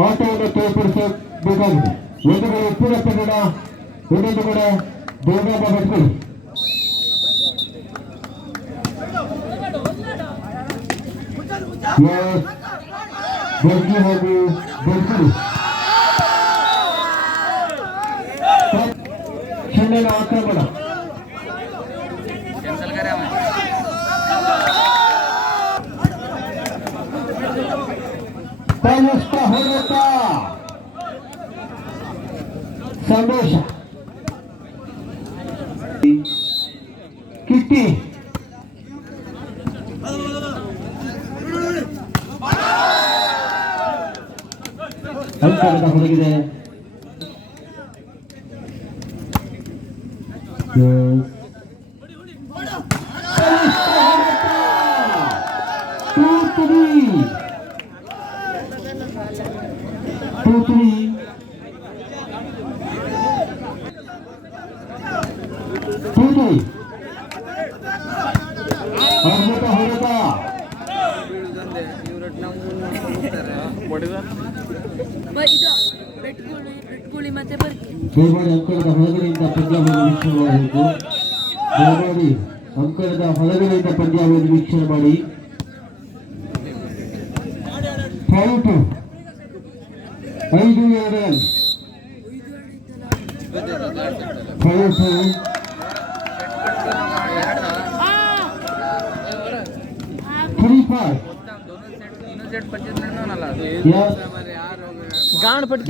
ಆಟವನ್ನು ತೋರ್ಪಡಿಸಬೇಕಾಗಿದೆ. ಒಂದು ಕಡೆ ಉಪ್ಪಿನ ಕನ್ನಡ, ಇನ್ನೊಂದು ಕಡೆ ದುರ್ಗಾಂಬ ಭಟ್ಕಳ. ಬರ್ಗಿ ಹಾಗೂ ಬರ್ಕುಡು ಚೆನ್ನೈನ ಆಕ್ರಮಣ. ಬಲಿಷ್ಠ ಹೊಡೆತ ಸಂದೇಶ ಕಿಟ್ಟಿ ಅಂಕಣದ ಹೊರಗಿದೆ. ಅದ್ಭುತ ಹೊಡೆತ. ಅಂಕಣದ ಹೊರಗಡೆಯಿಂದ ಪಂದ್ಯಾವಳಿಯನ್ನು ವೀಕ್ಷಣೆ ಮಾಡಬೇಕು. ಅಂಕಣದ ಹೊರಗಡೆಯಿಂದ ಪಂದ್ಯಾವಳಿಯನ್ನು ವೀಕ್ಷಣೆ ಮಾಡಿ. 5-2 5-2 3-5 गांड पट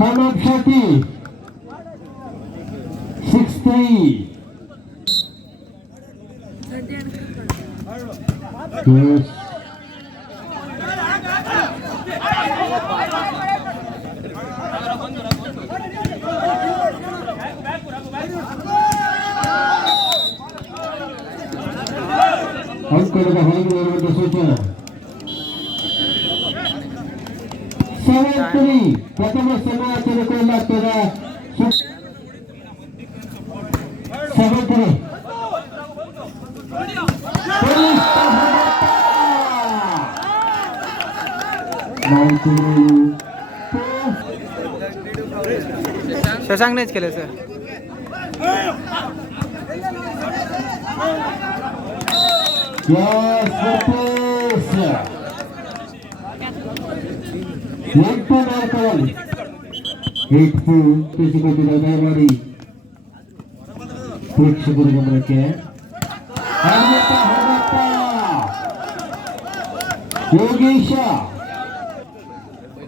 Khanam Shati 6-3. Yes. ಅಂಕಣದ ಹೊರಗಿರುವಂತ ಸೂಚನೆ. 7-3 ಪ್ರಥಮ ಸಮಾಚಾರಕ್ಕಾಗ್ತದೆ. 7-3 शशांक नेच केले सर. Yes, ಎಂಟು ಮಾರ್ಕದಲ್ಲಿ 8-4 ತಿಳಿಸಿಕೊಟ್ಟಿದ್ದ ದಯಮಾಡಿ ಪ್ರೇಕ್ಷಕರ ಗಮನಕ್ಕೆ. ಯೋಗೇಶ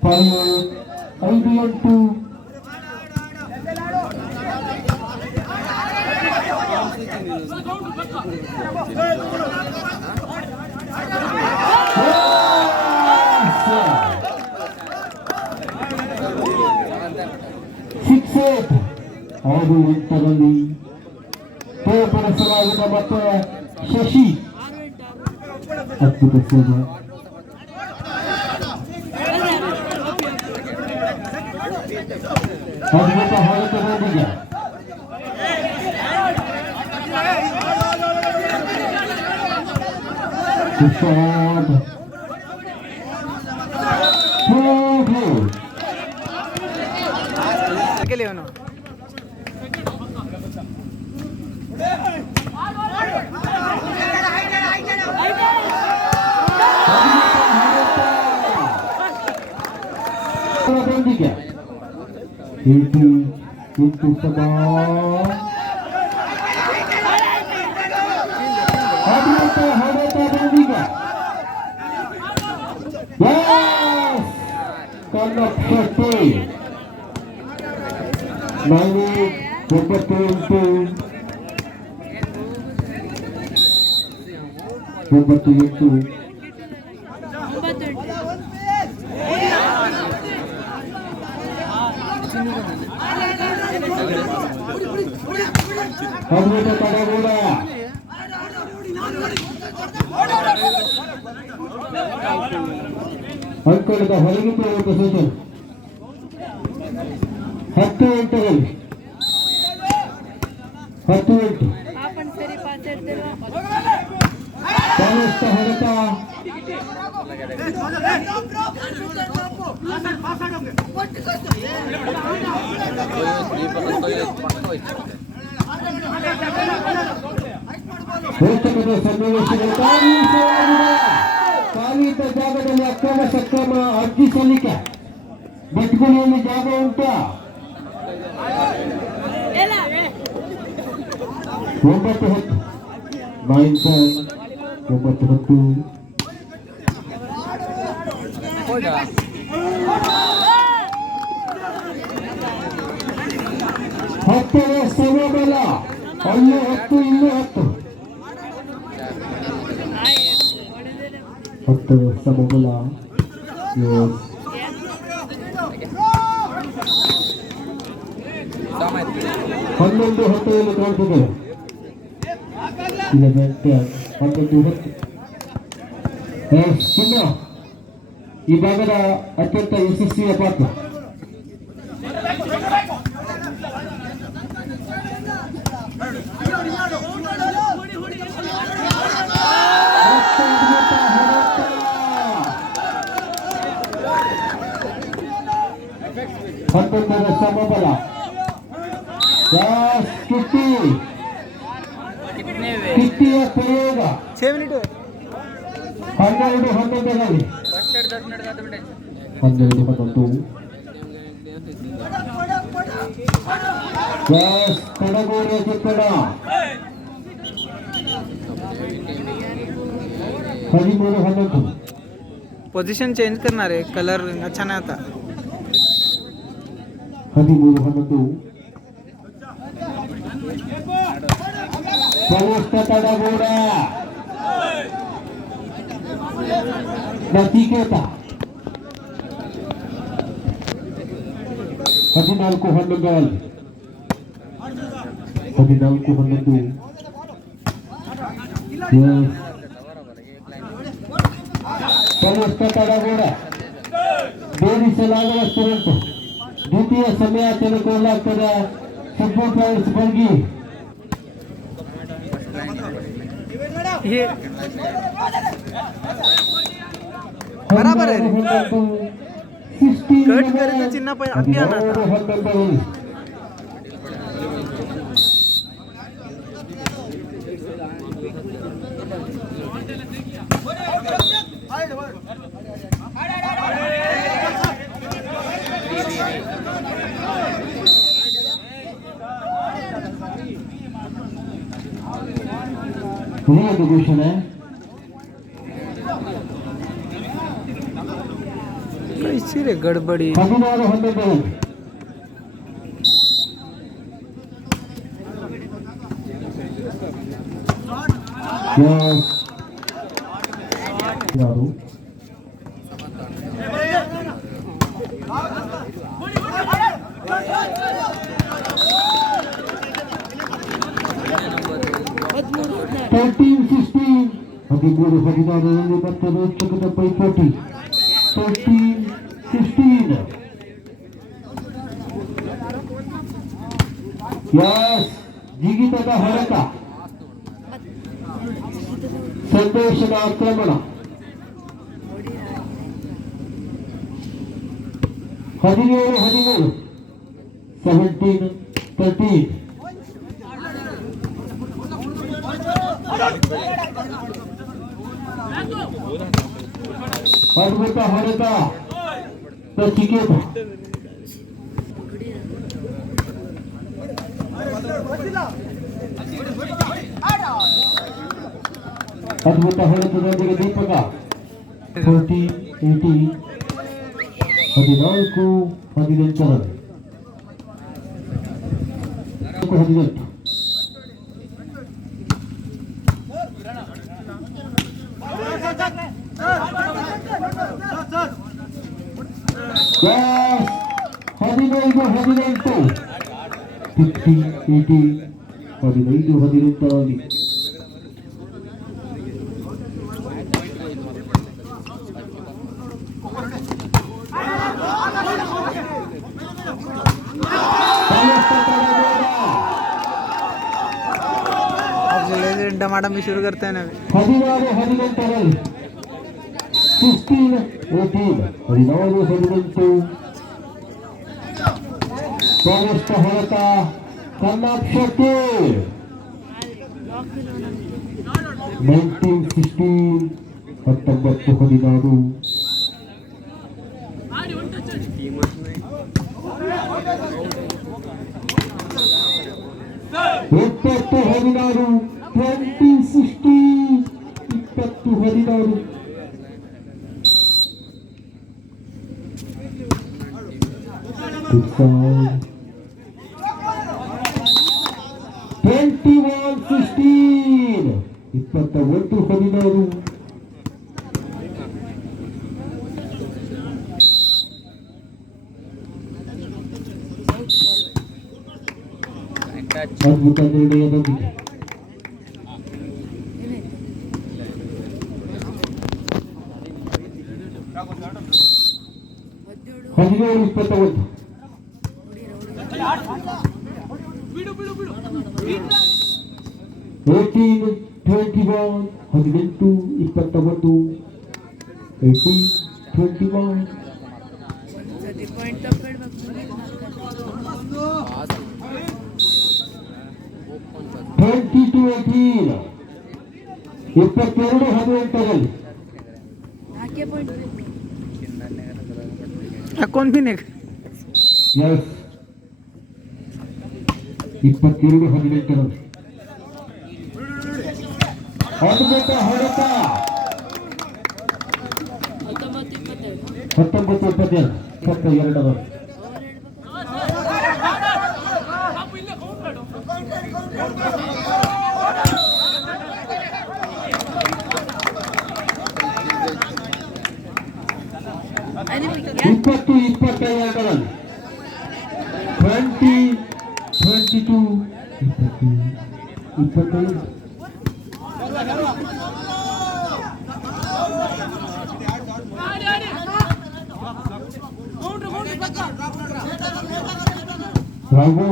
5-8 6-8 6 ಎಂಟರಲ್ಲಿ ತೋರ್ಪಡಿಸಲಾಗಿದೆ. ಮತ್ತೆ ಶಶಿ ಅದ್ಭುತ ಸೇವೆ. ಅದ್ಭುತ ಹೊರತದೊಂದಿಗೆ Leono. Itu sebab Hadata Bandika. Yes, Khanam Shati. Lalu betul-betul pada bola. Angka dah hari ini pun kita 10-8ರಲ್ಲಿ 10-8 ಬಲಿಷ್ಠ ಹೊಡೆತ ಪ್ರೇಕ್ಷಕರ ಸನ್ನಿವೇಶಗಳು ಖಾಲಿದ್ದ ಜಾಗದಲ್ಲಿ ಅಕ್ರಮ ಸಕ್ರಮ ಅರ್ಜಿ ಸಲ್ಲಿಕೆ ಬೆಟ್ಗುಳಿಯಲ್ಲಿ ಜಾಗ ಉಂಟಾ 9-10 9-10 10ರ ಸಮಬಲ ಅಲ್ಲೂ 10 ಇಲ್ಲೂ 10 10ರ ಸಮಬಲ 11-10 ಕಾಣ್ತದೆ 11-10 ಚಿನ್ನ ಈ ಭಾಗದ ಅತ್ಯಂತ ಯಶಸ್ವಿಯ ಪಾತ್ರ ಹನ್ನೊಂದರ ಸಮಬಲ ಕಿಟ್ಟಿಯ ಪ್ರಯೋಗ 12-11ರಲ್ಲಿ 12-11 ಕಡಗೋರೆ ಚಿಕ್ಕಡ 13-11 पोझिशन चेंज करणार आहे कलर अच्छा नाही आता 13-11 ಬಲಿಷ್ಠ ತಡಗೋಡ ನಚಿಕೇತ 14-11 14-11 ಬಲಿಷ್ಠ ತಡಗೋಡ ಬೇರಿಸಲಾಗವಷ್ಟುಂಟು ದ್ವಿತೀಯ ಸಮಯ ತೆಗೆದುಕೊಳ್ಳಲಾಗ್ತದೆ ಸುಬ್ಬು ಟ್ರಾವೆಲ್ಸ್ ಬರ್ಗಿ हे बराबर आहे कट करायचं चिन्ह पण अभियान आता ಒಂದು ಘೋಷಣೆ कैसी रे गडबडी 16-11 ಯಾರು 13-16 13-16 ಮತ್ತೆ ರೋಚಕದ ಪೈಪೋಟಿ 13-16 ಜಿಗಿತದ ಹೊಡೆತ ಸಂತೋಷದ ಆಕ್ರಮಣ 17-13 17-13 ಅದ್ಭುತ ಹೊಡೆತ ನಚಿಕೇತ ಅದ್ಭುತ ಹೊಡೆತದೊಂದಿಗೆ ದೀಪಕ 14-18 14-18 15-18 15-18 अब जल्दी टमाटर भी शुरू करते हैं ना अभी। 16-18 16-18 16-18 ಫಾರೆಸ್ಟ್ ಹೊರತ ಕರ್ನಾಟಕಕ್ಕೆ 1916 19-16 20-16 20-16 20-16 21-16 21-16 ಅದ್ಭುತ ನಿರ್ಣಯದೊಂದಿಗೆ 17-21 18-21 18-21 18-21 22-18 22-18 कौन भी नहीं यस 22-18 ಅದ್ಭುತ ಹೊಡೆತ 19-22 22 20-22 20-22 20-22 ರಾಘು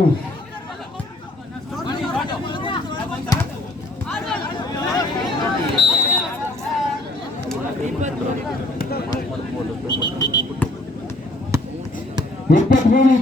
ಇಪ್ಪತ್ಮೂರು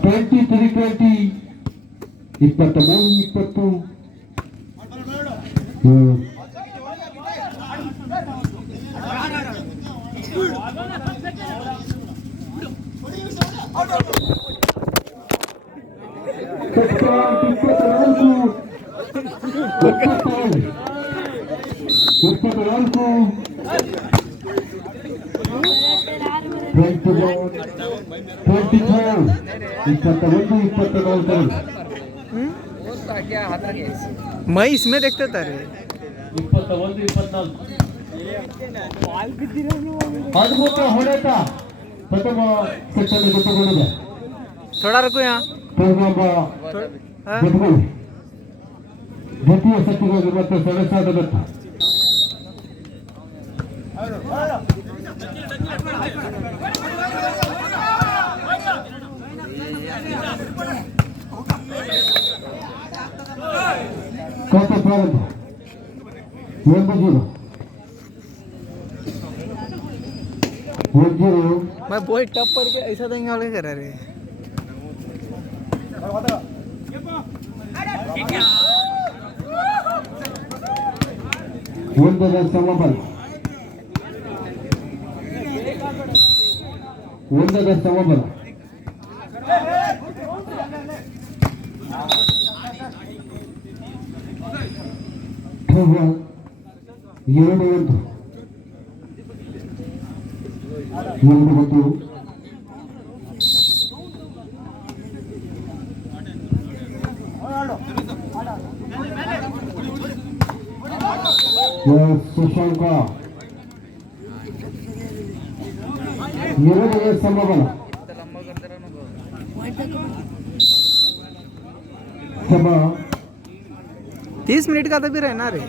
23-20 23-20 मैं इसमें देखते था रे 21-24 ಅದ್ಭುತ ಹೊಡೆತ ಪ್ರಥಮ ಸೆಕ್ಷನ್ ಜೊತೆಗೊಂಡಿದೆ थोड़ा रुको यहाँ ಜೊತೆಗೊಂಡು ದ್ವಿತೀಯ ಸೆಟ್ಟಿಗಾಗಿ ಮತ್ತೆ ಸದಸ್ಯದ ಬೆಟ್ಟ ಖಾತೆ ಪ್ರಾರಂಭ 1-0 मैं बहुत टप पड़ के ऐसा देंगे वाले करा रे ಒಂದರ ಸಮಬಲ ಎರಡು ಸುಶಾಂಕ ಎರಡನೇ ಸಮಬಲ सभा 30 मिनट का तो भी रहना रे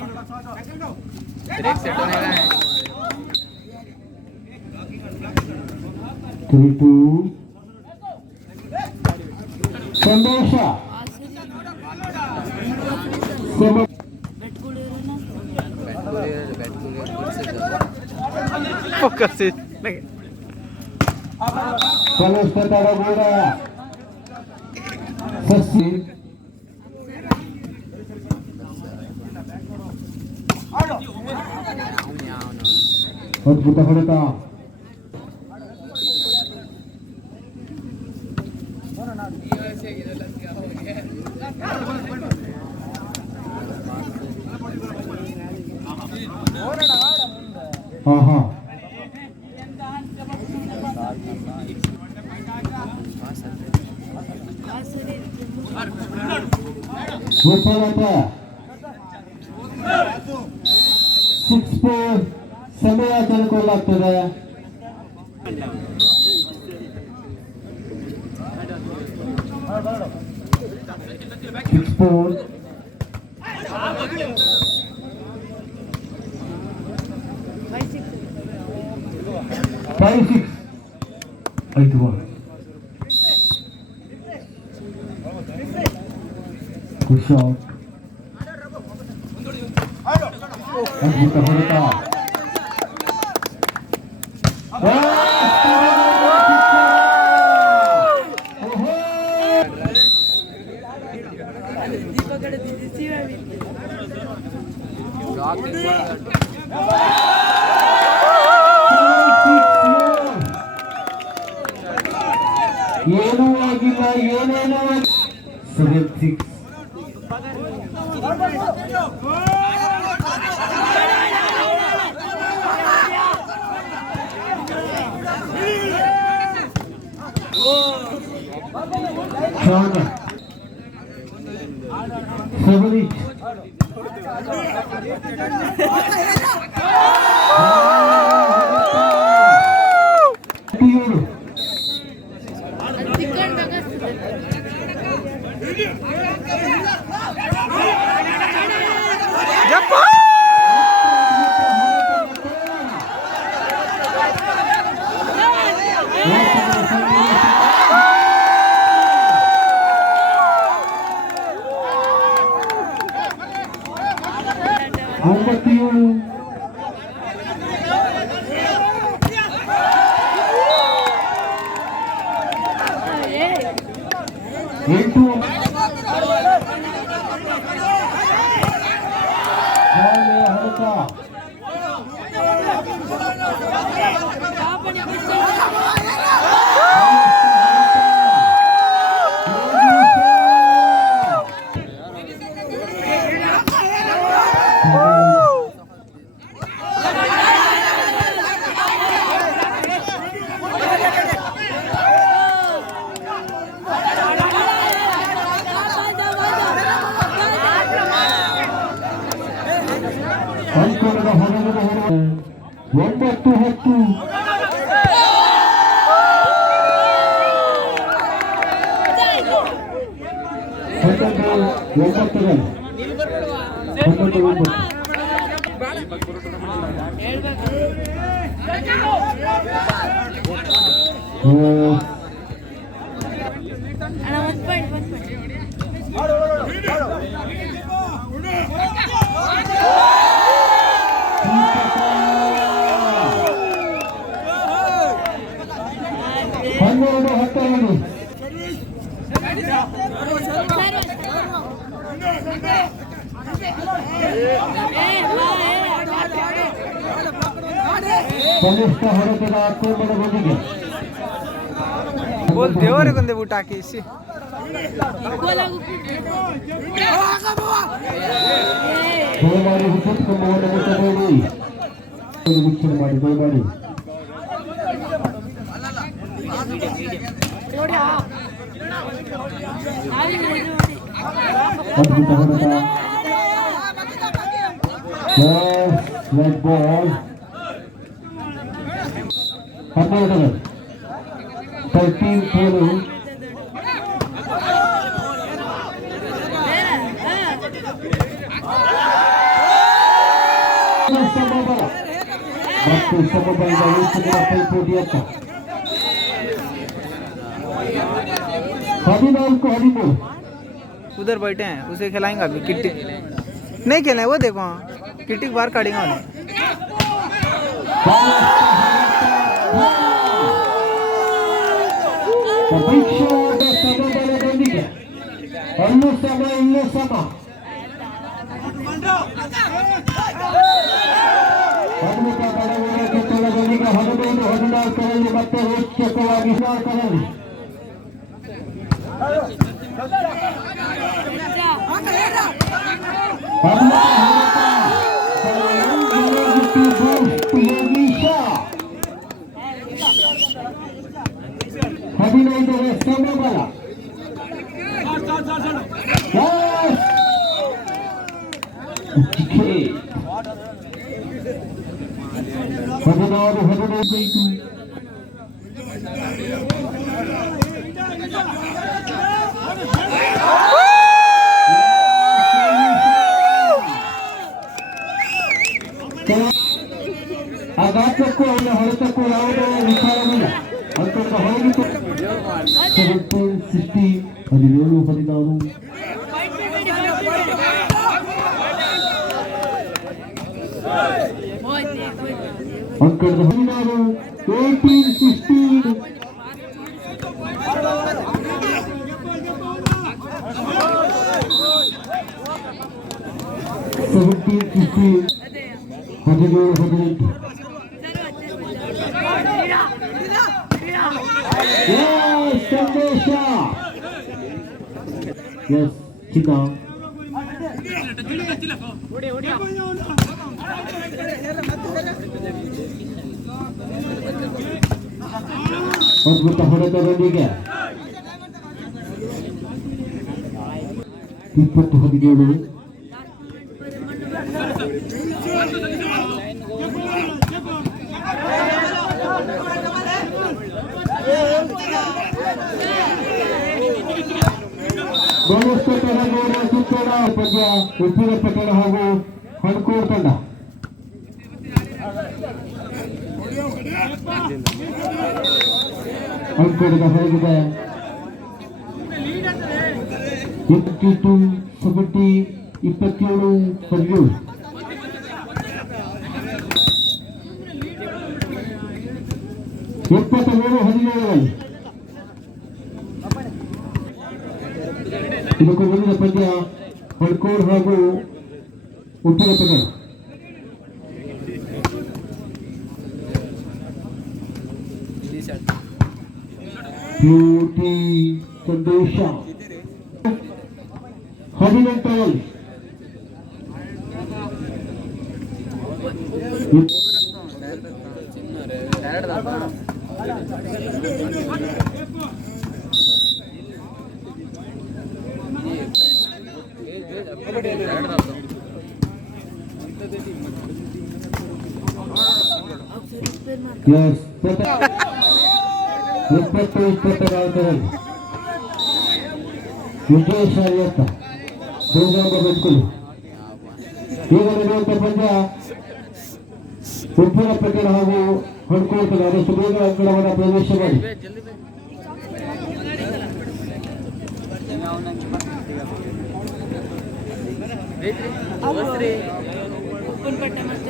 एक सेट होने का है 3-2 ಸಂತೋಷ फोकस ಕಲಿಸ್ತಾರ ಕೂಡ ಸಸಿ ಅದ್ಭುತ ಹೊಡೆತ ಹಾ ಗೋಪಾಲಪ್ಪ 6-4 ಸಮಯ ತೆಗೆದುಕೊಳ್ಳಲಾಗ್ತದೆ. Five, six. Eight, one. Good shot. ಅದ್ಭುತ ಹೊಡೆತ. ಏನೂ ಆಗಿಲ್ಲ, ಏನೇನೋ 7-6. John 7-8. ಅಂಕಣದ ಹೊರಗಡೆ 9-10. ಬಲಿಷ್ಠ ಹೊಡೆತದ ಆಕ್ರಮಣ ಬದಿಗೆ बोल देवरे ಕೊಂದೆ ಊಟ ಹಾಕಿಸಿ ದಯಮಾಡಿ ಹುಟ್ಟುಕೊಂಬವನ್ನು ಮುಟ್ಟಬೇಡಿ, ವೀಕ್ಷಣೆ ಮಾಡಿ ದಯಮಾಡಿ. ಅದ್ಭುತ ಹೊಡೆತ. Red ball 12 13-4. ಮತ್ತು ಸಮಬಲದ ವೀಕ್ಷಕರ ಪೈಪೋಟಿಯತ್ತ 14-13 उधर बैठे हैं, उसे खिलाएंगे अभी। किट्टी नहीं खेले वो, देखो किट्टी बाहर काटेंगे उन्हें। ಮತ್ತೆ ರೋಚಕವಾಗಿ ಕರಲಿ ಹದಿನೈದರ ಸಮಬಲ ಹದಿನಾರು 15 ಆಘಾತಕ್ಕೂ ಅವನ ಹೊಡೆತಕ್ಕೂ ಯಾವುದೇ ವಿಚಾರವಿಲ್ಲ. ಅಂತಂದ್ರೆ ಹೋಗಿತ್ತು 17-16 17-16 ಅಂಕಣದ 16 18-16 17-16 17-18 Yes, Sandesha. Yes, sit down. ಅದ್ಭುತ ಹೊಡೆತದೊಂದಿಗೆ 20-17 ಸುತ್ತೋಡ ಪದ್ಯ ಉಪ್ಪಿನ ಪಟ್ಟಣ ಹಾಗೂ ಹಣಕೂರು ತಂಡ ಅಂಕಣದ ಹೊರಗಿದೆ 22-17 27-17 23-17 ಇದಕ್ಕೂ ಮುಂದಿನ ಪಂದ್ಯ ಹಣಕೂರು ಹಾಗೂ ಉಪ್ಪಿನ ಪಟ್ಟಣ ಬ್ಯೂಟಿ ಸಂದೇಶ 18 Yes, 20-24 ವಿಜಯಶಾಲಿ ಅಂತ ದುರ್ಗಾಂಬ ಬೆಟ್ಕುಲು. ಈಗ ನಡೆಯುವಂಥ ಪಂದ್ಯ ಉಪ್ಪಿನ ಪಟ್ಟಣ ಹಾಗೂ ಹಣಕೂರು ತಂಡ. ಆದಷ್ಟು ಬೇಗ ಅಂಕಣವನ್ನು ಪ್ರವೇಶ ಮಾಡಿ. ओपन पट्टा मत